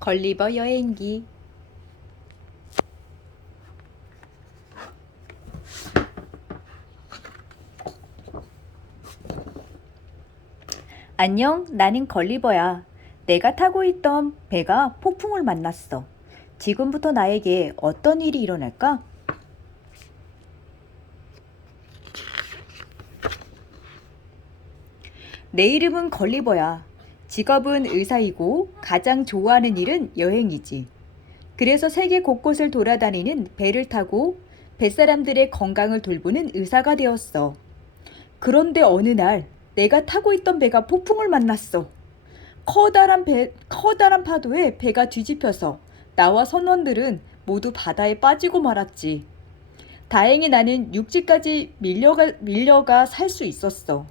걸리버 여행기. 안녕, 나는 걸리버야. 내가 타고 있던 배가 폭풍을 만났어. 지금부터 나에게 어떤 일이 일어날까? 내 이름은 걸리버야. 직업은 의사이고 가장 좋아하는 일은 여행이지. 그래서 세계 곳곳을 돌아다니는 배를 타고 뱃사람들의 건강을 돌보는 의사가 되었어. 그런데 어느 날 내가 타고 있던 배가 폭풍을 만났어. 커다란 파도에 배가 뒤집혀서 나와 선원들은 모두 바다에 빠지고 말았지. 다행히 나는 육지까지 밀려가 살 수 있었어.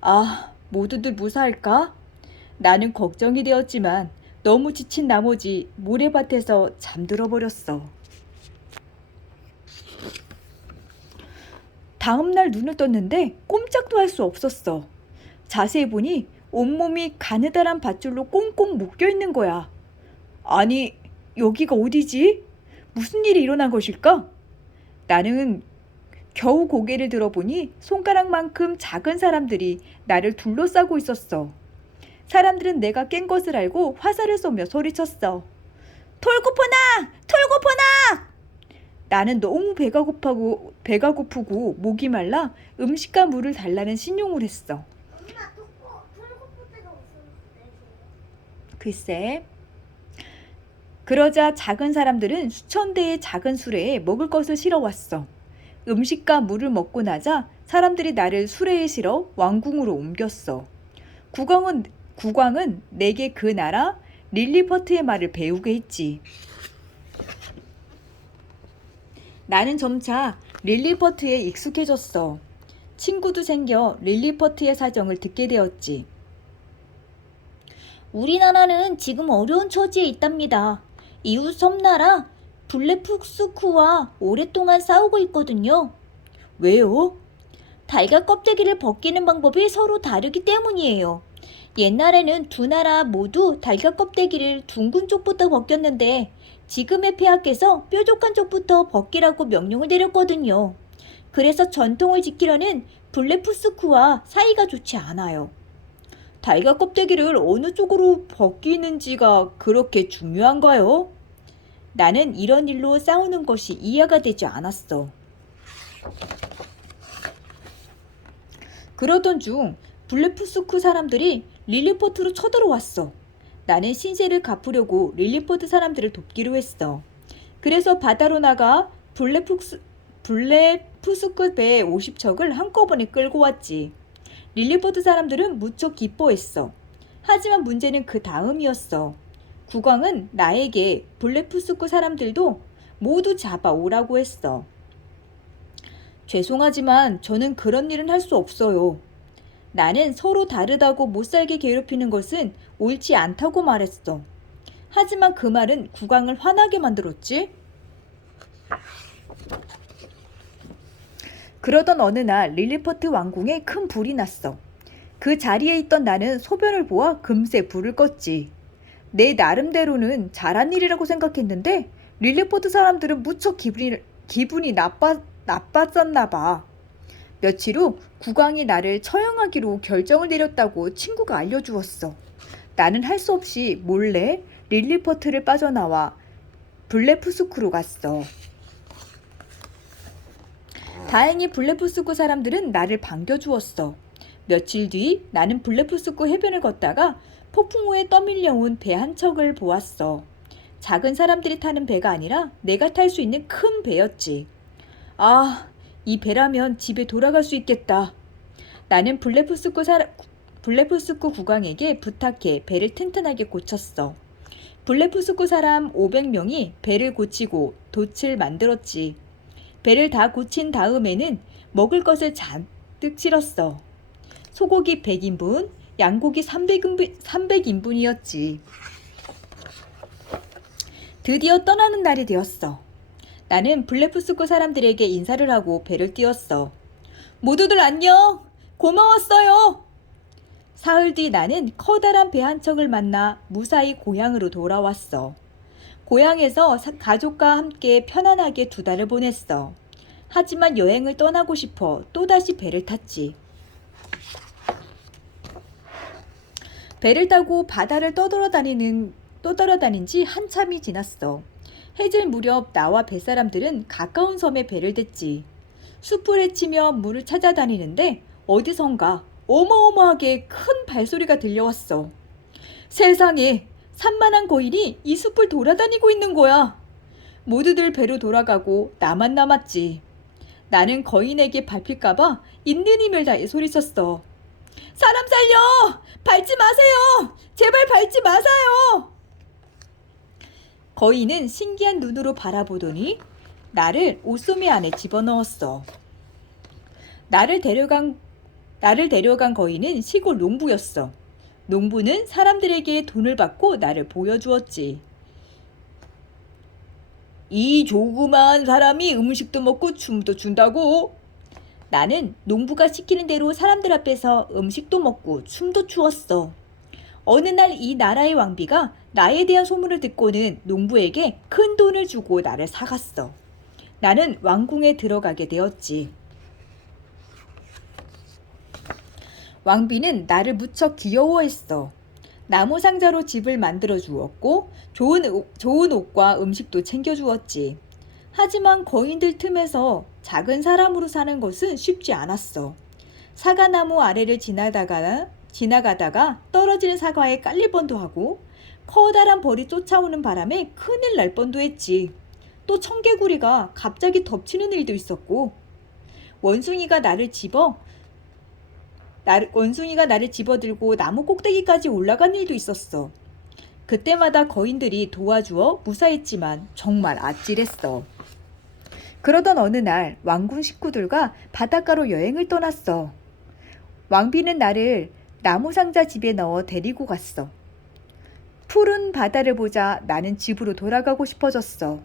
아, 모두들 무사할까? 나는 걱정이 되었지만 너무 지친 나머지 모래밭에서 잠들어 버렸어. 다음날 눈을 떴는데 꼼짝도 할 수 없었어. 자세히 보니 온몸이 가느다란 밧줄로 꽁꽁 묶여 있는 거야. 아니, 여기가 어디지? 무슨 일이 일어난 것일까? 나는 겨우 고개를 들어보니 손가락만큼 작은 사람들이 나를 둘러싸고 있었어. 사람들은 내가 깬 것을 알고 화살을 쏘며 소리쳤어. 돌고포나! 돌고포나! 나는 너무 배가 고프고 목이 말라 음식과 물을 달라는 신용을 했어. 엄마, 돌고포 때가 없었는데. 글쎄. 그러자 작은 사람들은 수천 대의 작은 수레에 먹을 것을 실어왔어. 음식과 물을 먹고 나자 사람들이 나를 수레에 실어 왕궁으로 옮겼어. 국왕은 내게 그 나라 릴리퍼트의 말을 배우게 했지. 나는 점차 릴리퍼트에 익숙해졌어. 친구도 생겨 릴리퍼트의 사정을 듣게 되었지. 우리나라는 지금 어려운 처지에 있답니다. 이웃 섬나라 블레푸스쿠와 오랫동안 싸우고 있거든요. 왜요? 달걀 껍데기를 벗기는 방법이 서로 다르기 때문이에요. 옛날에는 두 나라 모두 달걀 껍데기를 둥근 쪽부터 벗겼는데 지금의 폐하께서 뾰족한 쪽부터 벗기라고 명령을 내렸거든요. 그래서 전통을 지키려는 블레푸스쿠와 사이가 좋지 않아요. 달걀 껍데기를 어느 쪽으로 벗기는지가 그렇게 중요한가요? 나는 이런 일로 싸우는 것이 이해가 되지 않았어. 그러던 중 블레푸스쿠 사람들이 릴리포트로 쳐들어왔어. 나는 신세를 갚으려고 릴리포트 사람들을 돕기로 했어. 그래서 바다로 나가 블레푸스쿠 배 50척을 한꺼번에 끌고 왔지. 릴리포트 사람들은 무척 기뻐했어. 하지만 문제는 그 다음이었어. 국왕은 나에게 블레푸스쿠 사람들도 모두 잡아오라고 했어. 죄송하지만 저는 그런 일은 할 수 없어요. 나는 서로 다르다고 못살게 괴롭히는 것은 옳지 않다고 말했어. 하지만 그 말은 국왕을 화나게 만들었지. 그러던 어느 날 릴리퍼트 왕궁에 큰 불이 났어. 그 자리에 있던 나는 소변을 보아 금세 불을 껐지. 내 나름대로는 잘한 일이라고 생각했는데 릴리포트 사람들은 무척 기분이 나빴었나 봐. 며칠 후 국왕이 나를 처형하기로 결정을 내렸다고 친구가 알려주었어. 나는 할 수 없이 몰래 릴리퍼트를 빠져나와 블레푸스쿠로 갔어. 다행히 블레푸스쿠 사람들은 나를 반겨주었어. 며칠 뒤 나는 블레푸스쿠 해변을 걷다가 폭풍 후에 떠밀려온 배 한 척을 보았어. 작은 사람들이 타는 배가 아니라 내가 탈 수 있는 큰 배였지. 아, 이 배라면 집에 돌아갈 수 있겠다. 나는 블레푸스쿠 국왕에게 부탁해 배를 튼튼하게 고쳤어. 블레푸스쿠 사람 500명이 배를 고치고 돛을 만들었지. 배를 다 고친 다음에는 먹을 것을 잔뜩 실었어. 소고기 100인분, 양고기 300인분이었지. 드디어 떠나는 날이 되었어. 나는 블레푸스코 사람들에게 인사를 하고 배를 띄웠어. 모두들 안녕! 고마웠어요! 사흘 뒤 나는 커다란 배 한 척을 만나 무사히 고향으로 돌아왔어. 고향에서 가족과 함께 편안하게 2달을 보냈어. 하지만 여행을 떠나고 싶어 또다시 배를 탔지. 배를 타고 바다를 떠돌아다닌 지 한참이 지났어. 해질 무렵 나와 뱃사람들은 가까운 섬에 배를 댔지. 숲을 헤치며 물을 찾아다니는데 어디선가 어마어마하게 큰 발소리가 들려왔어. 세상에, 산만한 거인이 이 숲을 돌아다니고 있는 거야. 모두들 배로 돌아가고 나만 남았지. 나는 거인에게 밟힐까봐 있는 힘을 다해 소리쳤어. 사람 살려! 밟지 마세요! 제발 밟지 마세요! 거인은 신기한 눈으로 바라보더니 나를 옷소매 안에 집어넣었어. 나를 데려간 거인은 시골 농부였어. 농부는 사람들에게 돈을 받고 나를 보여주었지. 이 조그만 사람이 음식도 먹고 춤도 춘다고. 나는 농부가 시키는 대로 사람들 앞에서 음식도 먹고 춤도 추었어. 어느 날 이 나라의 왕비가 나에 대한 소문을 듣고는 농부에게 큰 돈을 주고 나를 사갔어. 나는 왕궁에 들어가게 되었지. 왕비는 나를 무척 귀여워했어. 나무 상자로 집을 만들어 주었고 좋은 옷과 음식도 챙겨주었지. 하지만 거인들 틈에서 작은 사람으로 사는 것은 쉽지 않았어. 사과나무 아래를 지나가다가 떨어지는 사과에 깔릴 뻔도 하고 커다란 벌이 쫓아오는 바람에 큰일 날 뻔도 했지. 또 청개구리가 갑자기 덮치는 일도 있었고 원숭이가 나를 집어들고 나무 꼭대기까지 올라간 일도 있었어. 그때마다 거인들이 도와주어 무사했지만 정말 아찔했어. 그러던 어느 날 왕궁 식구들과 바닷가로 여행을 떠났어. 왕비는 나를 나무상자 집에 넣어 데리고 갔어. 푸른 바다를 보자 나는 집으로 돌아가고 싶어졌어.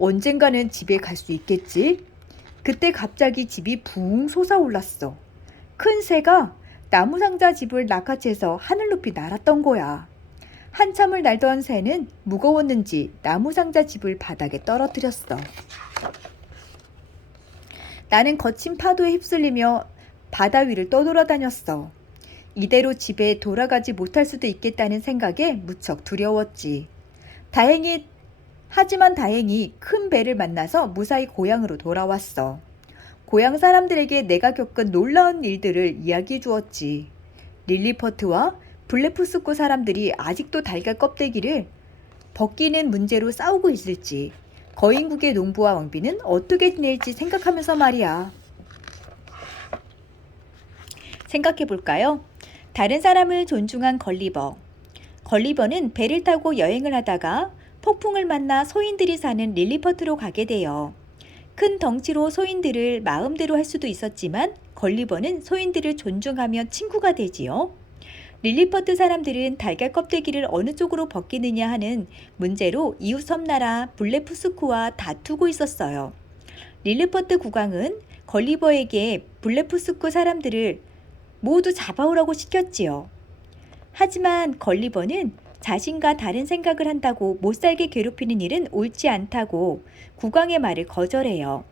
언젠가는 집에 갈 수 있겠지? 그때 갑자기 집이 붕 솟아올랐어. 큰 새가 나무상자 집을 낚아채서 하늘 높이 날았던 거야. 한참을 날던 새는 무거웠는지 나무상자 집을 바닥에 떨어뜨렸어. 나는 거친 파도에 휩쓸리며 바다 위를 떠돌아다녔어. 이대로 집에 돌아가지 못할 수도 있겠다는 생각에 무척 두려웠지. 하지만 다행히 큰 배를 만나서 무사히 고향으로 돌아왔어. 고향 사람들에게 내가 겪은 놀라운 일들을 이야기해 주었지. 릴리퍼트와 블레푸스코 사람들이 아직도 달걀 껍데기를 벗기는 문제로 싸우고 있을지, 거인국의 농부와 왕비는 어떻게 지낼지 생각하면서 말이야. 생각해 볼까요? 다른 사람을 존중한 걸리버. 걸리버는 배를 타고 여행을 하다가 폭풍을 만나 소인들이 사는 릴리퍼트로 가게 돼요. 큰 덩치로 소인들을 마음대로 할 수도 있었지만 걸리버는 소인들을 존중하며 친구가 되지요. 릴리퍼트 사람들은 달걀 껍데기를 어느 쪽으로 벗기느냐 하는 문제로 이웃 섬나라 블레푸스코와 다투고 있었어요. 릴리퍼트 국왕은 걸리버에게 블레푸스코 사람들을 모두 잡아오라고 시켰지요. 하지만 걸리버는 자신과 다른 생각을 한다고 못살게 괴롭히는 일은 옳지 않다고 국왕의 말을 거절해요.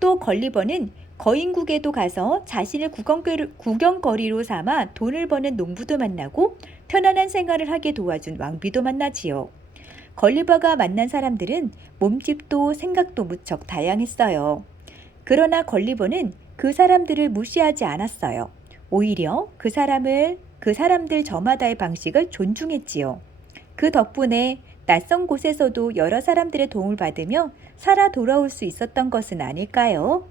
또 걸리버는 거인국에도 가서 자신을 구경거리로 삼아 돈을 버는 농부도 만나고 편안한 생활을 하게 도와준 왕비도 만나지요. 걸리버가 만난 사람들은 몸집도 생각도 무척 다양했어요. 그러나 걸리버는 그 사람들을 무시하지 않았어요. 오히려 그 사람들 저마다의 방식을 존중했지요. 그 덕분에 낯선 곳에서도 여러 사람들의 도움을 받으며 살아 돌아올 수 있었던 것은 아닐까요?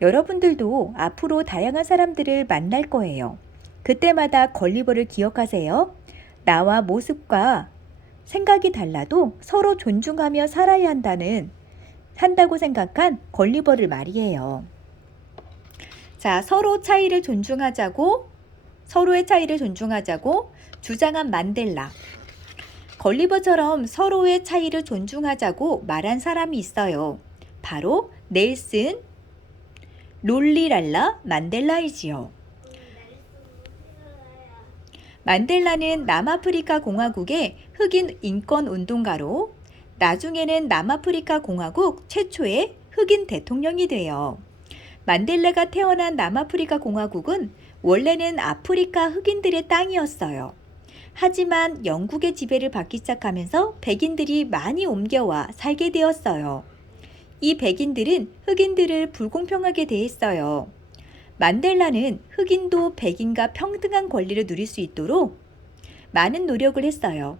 여러분들도 앞으로 다양한 사람들을 만날 거예요. 그때마다 걸리버를 기억하세요. 나와 모습과 생각이 달라도 서로 존중하며 살아야 한다고 생각한 걸리버를 말이에요. 자, 서로의 차이를 존중하자고 주장한 만델라. 걸리버처럼 서로의 차이를 존중하자고 말한 사람이 있어요. 바로 넬슨 롤리랄라 만델라이지요. 만델라는 남아프리카 공화국의 흑인 인권 운동가로 나중에는 남아프리카 공화국 최초의 흑인 대통령이 돼요. 만델라가 태어난 남아프리카 공화국은 원래는 아프리카 흑인들의 땅이었어요. 하지만 영국의 지배를 받기 시작하면서 백인들이 많이 옮겨와 살게 되었어요. 이 백인들은 흑인들을 불공평하게 대했어요. 만델라는 흑인도 백인과 평등한 권리를 누릴 수 있도록 많은 노력을 했어요.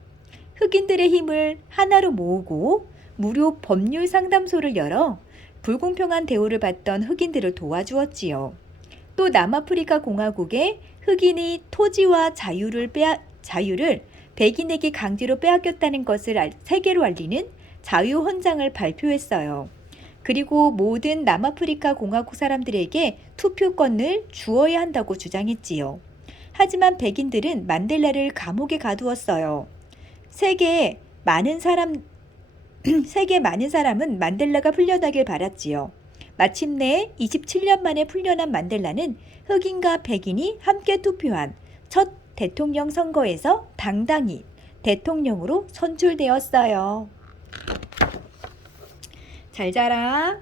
흑인들의 힘을 하나로 모으고 무료 법률 상담소를 열어 불공평한 대우를 받던 흑인들을 도와주었지요. 또 남아프리카 공화국의 흑인이 토지와 자유를 백인에게 강제로 빼앗겼다는 것을 세계로 알리는 자유헌장을 발표했어요. 그리고 모든 남아프리카 공화국 사람들에게 투표권을 주어야 한다고 주장했지요. 하지만 백인들은 만델라를 감옥에 가두었어요. 세계 많은 사람은 만델라가 풀려나길 바랐지요. 마침내 27년 만에 풀려난 만델라는 흑인과 백인이 함께 투표한 첫 대통령 선거에서 당당히 대통령으로 선출되었어요. 잘 자라.